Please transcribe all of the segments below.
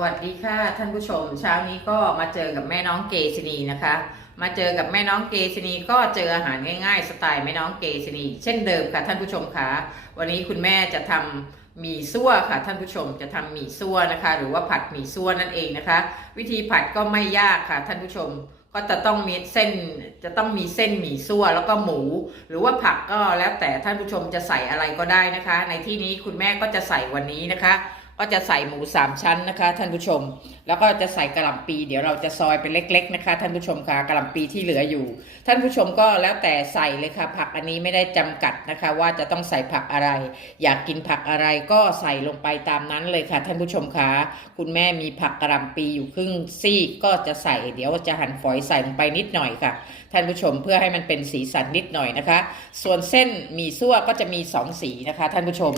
วัสดีค่ะท่านผู้ชม เช้านี้ก็มาเจอกับแม่น้องเกษณีนะคะ มาเจอกับแม่น้องเกษณีก็เจออาหารง่ายๆ สไตล์แม่น้องเกษณีเช่นเดิมค่ะท่านผู้ชมคะวันนี้คุณแม่จะทำหมี่ซั่วค่ะท่านผู้ชมจะทำหมี่ซั่วนะคะ หรือว่าผัดหมี่ซั่วนั่นเองนะคะ วิธีผัดก็ไม่ยากค่ะท่านผู้ชมก็จะต้องมีเส้นจะต้องมีเส้นหมี่ซั่วแล้วก็หมู หรือว่าผักก็แล้วแต่ท่านผู้ชมจะใส่อะไรก็ได้นะคะ ในที่นี้คุณแม่ก็จะใส่วันนี้นะคะ ก็จะใส่หมูสามชั้นนะคะ ท่านผู้ชม แล้วก็จะใส่กระหล่ำปี เดี๋ยวเราจะซอยเป็นเล็ก ๆ นะคะ ท่านผู้ชมค่ะกระหล่ำปีที่เหลืออยู่ ท่านผู้ชมก็แล้วแต่ใส่เลยค่ะ ผักอันนี้ไม่ได้จำกัดนะคะ ว่าจะต้องใส่ผักอะไร อยากกินผักอะไรก็ใส่ลงไปตามนั้นเลยค่ะ ท่านผู้ชมคะคุณแม่มีผักกระหล่ำปีอยู่ครึ่งซีกก็จะใส่ เดี๋ยวจะหั่นฝอยใส่ลงไปนิดหน่อยค่ะ ท่านผู้ชมเพื่อให้มันเป็นสีสันนิดหน่อยนะคะ ส่วนเส้นหมี่ซั่วก็จะมีสองสีนะคะ ท่านผู้ชม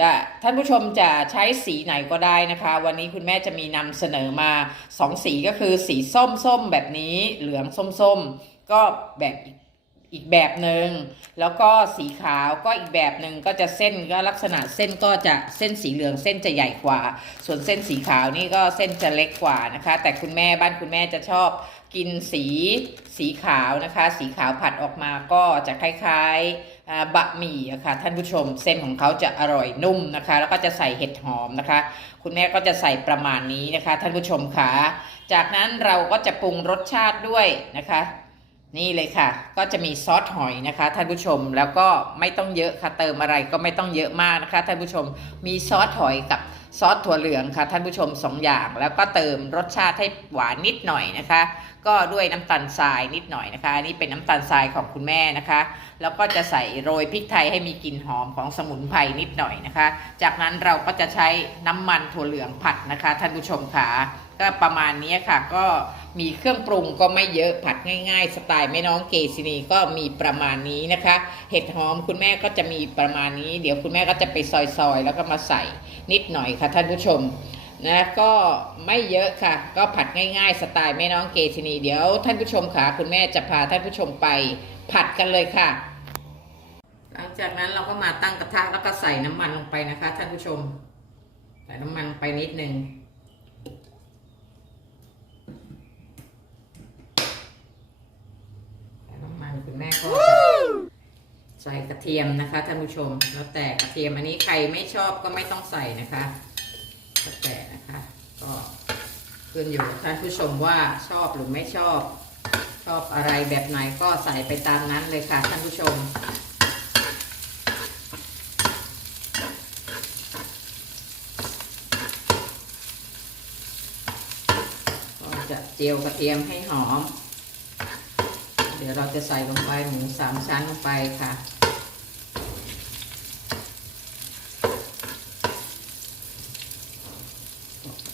จะท่านผู้ชมจะใช้สีีไหนก็ได้นะคะ วันนี้คุณแม่จะมีนำเสนอมาสองสีก็คือสีส้มส้มแบบนี้เหลืองส้มส้มก็แบบอีกแบบหนึ่งแล้วก็สีขาวก็อีกแบบหนึ่งก็จะเส้นก็ลักษณะเส้นก็จะเส้นสีเหลืองเส้นจะใหญ่กว่า ส่วนเส้นสีขาวนี่ก็เส้นจะเล็กกว่านะคะ แต่คุณแม่บ้านคุณแม่จะชอบกินสีสีขาวนะคะ สีขาวผัดออกมาก็จะคล้ายๆ บะหมี่อะค่ะท่านผู้ชมเส้นของเขาจะอร่อยนุ่มนะคะ แล้วก็จะใส่เห็ดหอมนะคะ คุณแม่ก็จะใส่ประมาณนี้นะคะ ท่านผู้ชมค่ะจากนั้นเราก็จะปรุงรสชาติด้วยนะคะ นี่เลยค่ะ ก็จะมีซอสหอยนะคะ ท่านผู้ชมแล้วก็ไม่ต้องเยอะค่ะเติมอะไรก็ไม่ต้องเยอะมากนะคะ ท่านผู้ชมมีซอสหอยกับซอสถั่วเหลืองค่ะ ท่านผู้ชมสองอย่าง แล้วก็เติมรสชาติให้หวานนิดหน่อยนะคะ ก็ด้วยน้ำตาลทรายนิดหน่อยนะคะอันนี่เป็นน้ำตาลทรายของคุณแม่นะคะ แล้วก็จะใส่โรยพริกไทยให้มีกลิ่นหอมของสมุนไพรนิดหน่อยนะคะ จากนั้นเราก็จะใช้น้ำมันถั่วเหลืองผัดนะคะ ท่านผู้ชมค่ะก็ประมาณนี้ค่ะก็มีเครื่องปรุงก็ไม่เยอะผัดง่ายๆ สไตล์แม่น้องเกซินีก็มีประมาณนี้นะคะ เห็ดหอมคุณแม่ก็จะมีประมาณนี้ เดี๋ยวคุณแม่ก็จะไปซอยๆ แล้วก็มาใส่นิดหน่อยค่ะท่านผู้ชม นะก็ไม่เยอะค่ะ ก็ผัดง่ายๆ สไตล์แม่น้องเกชินีเดี๋ยวท่านผู้ชมค่ะคุณแม่จะพาท่านผู้ชมไปผัดกันเลยค่ะ หลังจากนั้นเราก็มาตั้งกระทะแล้วก็ใส่น้ำมันลงไปนะคะท่านผู้ชม ใส่น้ำมันไปนิดนึงใส่น้ำมันคุณแม่ก็ใส่กระเทียมนะคะท่านผู้ชม แล้วแต่กระเทียมอันนี้ใครไม่ชอบก็ไม่ต้องใส่นะคะ แต่นะคะ ก็ขึ้นอยู่กับท่านผู้ชมว่าชอบหรือไม่ชอบ ชอบอะไรแบบไหนก็ใส่ไปตามนั้นเลยค่ะท่านผู้ชมก็จะเจียวกระเทียมให้หอม เดี๋ยวเราจะใส่ลงไปหมูสามชั้นลงไปค่ะ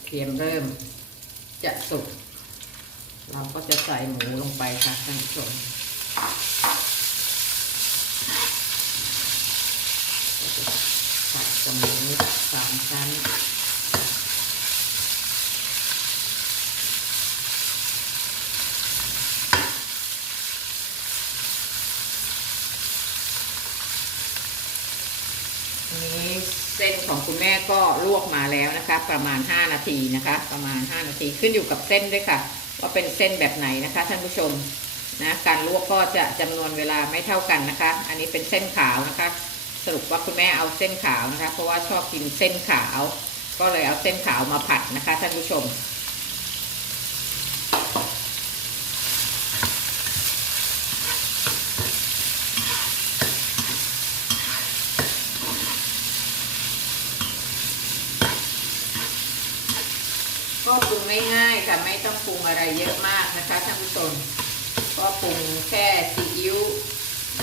เทียมเริ่มจะสุก เราก็จะใส่หมูลงไปค่ะท่านผู้ชมก็จะผัดกับหมูสามชั้น อันนี้เส้น ของคุณแม่ก็ลวกมาแล้วนะคะ ประมาณ 5 นาทีนะคะ ประมาณ 5 นาทีขึ้นอยู่กับเส้นด้วยค่ะ ว่าเป็นเส้นแบบไหนนะคะท่านผู้ชมนะการลวกก็จะจำนวนเวลาไม่เท่ากันนะคะ อันนี้เป็นเส้นขาวนะคะ สรุปว่าคุณแม่เอาเส้นขาวนะคะ เพราะว่าชอบกินเส้นขาว ก็เลยเอาเส้นขาวมาผัดนะคะท่านผู้ชม ก็ปรุงง่ายๆ ค่ะไม่ต้องปรุงอะไรเยอะมากนะคะท่านผู้ชมก็ปรุงแค่ซีอิ๊ว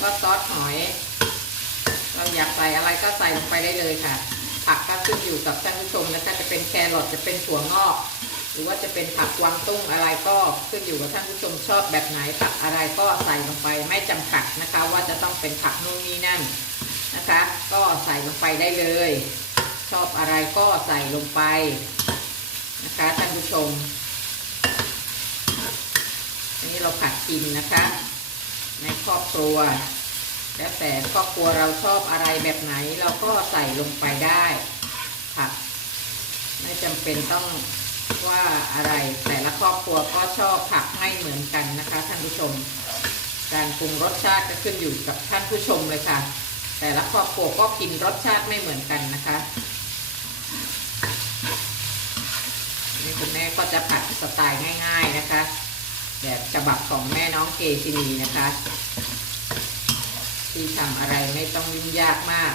ก็ซอสหอย เราอยากใส่อะไรก็ใส่ลงไปได้เลยค่ะ ผักก็ขึ้นอยู่กับท่านผู้ชมนะคะจะเป็นแครอทจะเป็นถั่วงอก หรือว่าจะเป็นผักกวางตุ้งอะไรก็ขึ้นอยู่กับท่านผู้ชมชอบแบบไหนผักอะไรก็ใส่ลงไปไม่จำกัดนะคะ ว่าจะต้องเป็นผักนู่นนี่นั่นนะคะ ก็ใส่ลงไปได้เลย ชอบอะไรก็ใส่ลงไปนะคะท่านผู้ชม นนี้เราผัดกินนะคะ ในครอบครัว แล้วแต่ครอบครัวเราชอบอะไรแบบไหนเราก็ใส่ลงไปได้ผักไม่จำเป็นต้องว่าอะไรแต่ละครอบครัวก็ชอบผักไม่เหมือนกันนะคะท่านผู้ชม การปรุงรสชาติก็ขึ้นอยู่กับท่านผู้ชมเลยค่ะ แต่ละครอบครัวก็กินรสชาติไม่เหมือนกันนะคะนี่คุณแม่ก็จะผัดสไตล์ง่าย ๆนะคะ แบบฉบับของแม่น้องเกชินีนะคะ ที่ทำอะไรไม่ต้องยุ่งยากมาก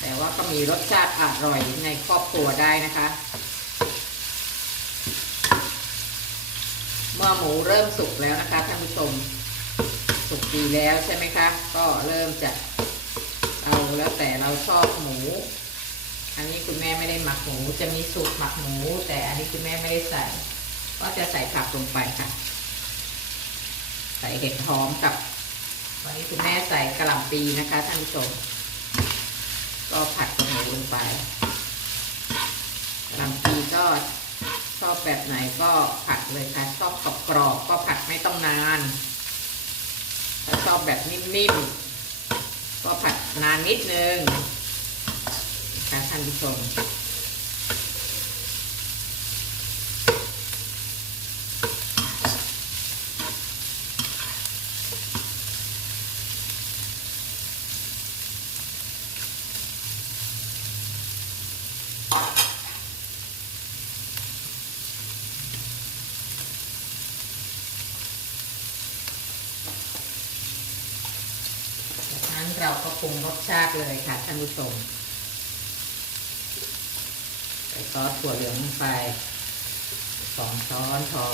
แต่ว่าก็มีรสชาติอร่อยในครอบครัวได้นะคะ เมื่อหมูเริ่มสุกแล้วนะคะท่านผู้ชมสุกดีแล้วใช่ไหมคะ ก็เริ่มจะเอาแล้วแต่เราชอบหมู อันนี้คุณแม่ไม่ได้หมักหมู จะมีสูตรหมักหมู แต่อันนี้คุณแม่ไม่ได้ใส่ ก็จะใส่ผักลงไปค่ะ ใส่เห็ดหอมกับ วันนี้คุณแม่ใส่กระหล่ำปีนะคะท่านผู้ชม ก็ผัดกับหมูลงไปกระหล่ำปีก็ชอบแบบไหนก็ผัดเลยค่ะชอบกรอบกรอบก็ผัดไม่ต้องนานถ้าชอบแบบนิ่มๆก็ผัดนานนิดนึงนะคะท่านผู้ชม จากนั้นเราก็ ปรุงรสชาติเลยค่ะท่านผู้ชมใส่ซอสถั่วเหลืองลงไปสองช้อนพอ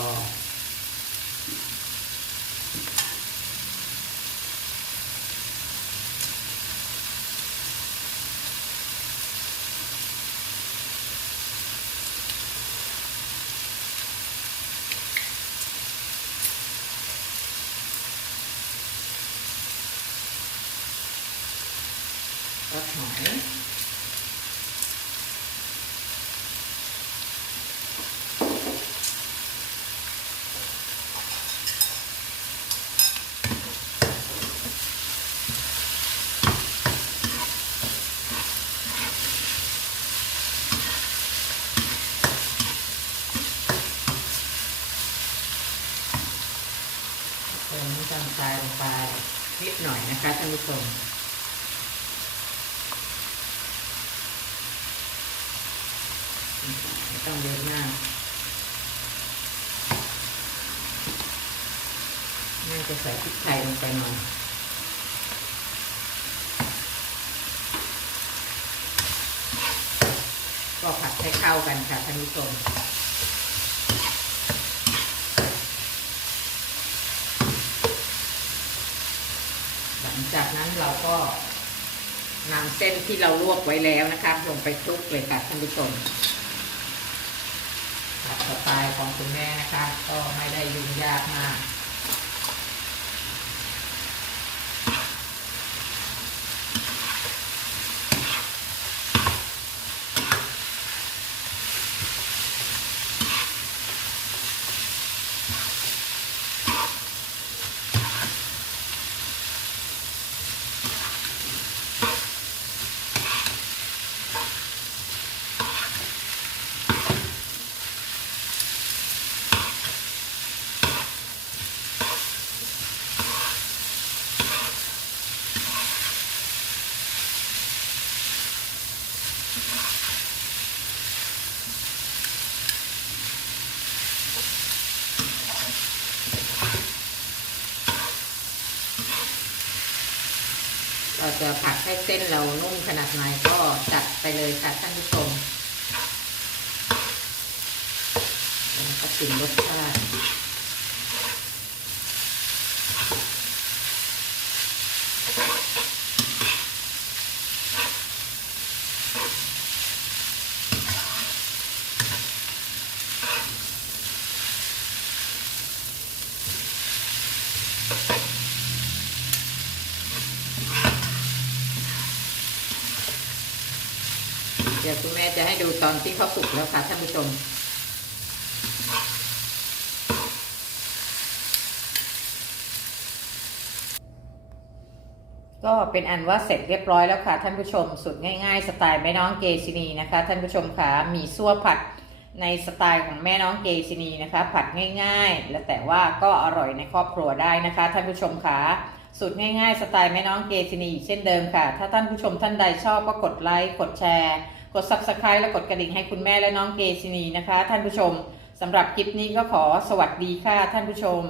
หอยเติมน้ำตาลลงไปนิดหน่อยนะคะท่านผู้ชม ไม่ ต้องเยอะมากน่าจะใส่พริกไทยลงไปหน่อยก็ผัดให้เข้ากันค่ะท่านผู้ชมหลังจากนั้นเราก็นำเส้นที่เราลวกไว้แล้วนะคะ ลงไปคลุกเลยค่ะท่านผู้ชม สไตล์ของคุณแม่นะคะ ก็ไม่ได้ยุ่งยากมาก เราจะผัดให้เส้นเรานุ่มขนาดไหนก็จัดไปเลยค่ะท่านผู้ชมแล้วก็ชิมรสชาติ ให้ดูตอนที่เขาสุกแล้วค่ะท่านผู้ชม ก็เป็นอันว่าเสร็จเรียบร้อยแล้วค่ะท่านผู้ชมสุดง่าย ๆ สไตล์แม่น้องเกซินีนะคะท่านผู้ชมค่ะมีซั่วผัดในสไตล์ของแม่น้องเกซินีนะคะ ผัดง่ายๆ และแต่ว่าก็อร่อยในครอบครัวได้นะคะท่านผู้ชมค่ะสูตรง่ายๆ สไตล์แม่น้องเกซินีเช่นเดิมค่ะ ถ้าท่านผู้ชมท่านใดชอบก็กดไลค์ กดแชร์ กด subscribe และกดกระดิ่งให้คุณแม่และน้องเกซินีนะคะ ท่านผู้ชมสำหรับคลิปนี้ก็ขอสวัสดีค่ะท่านผู้ชม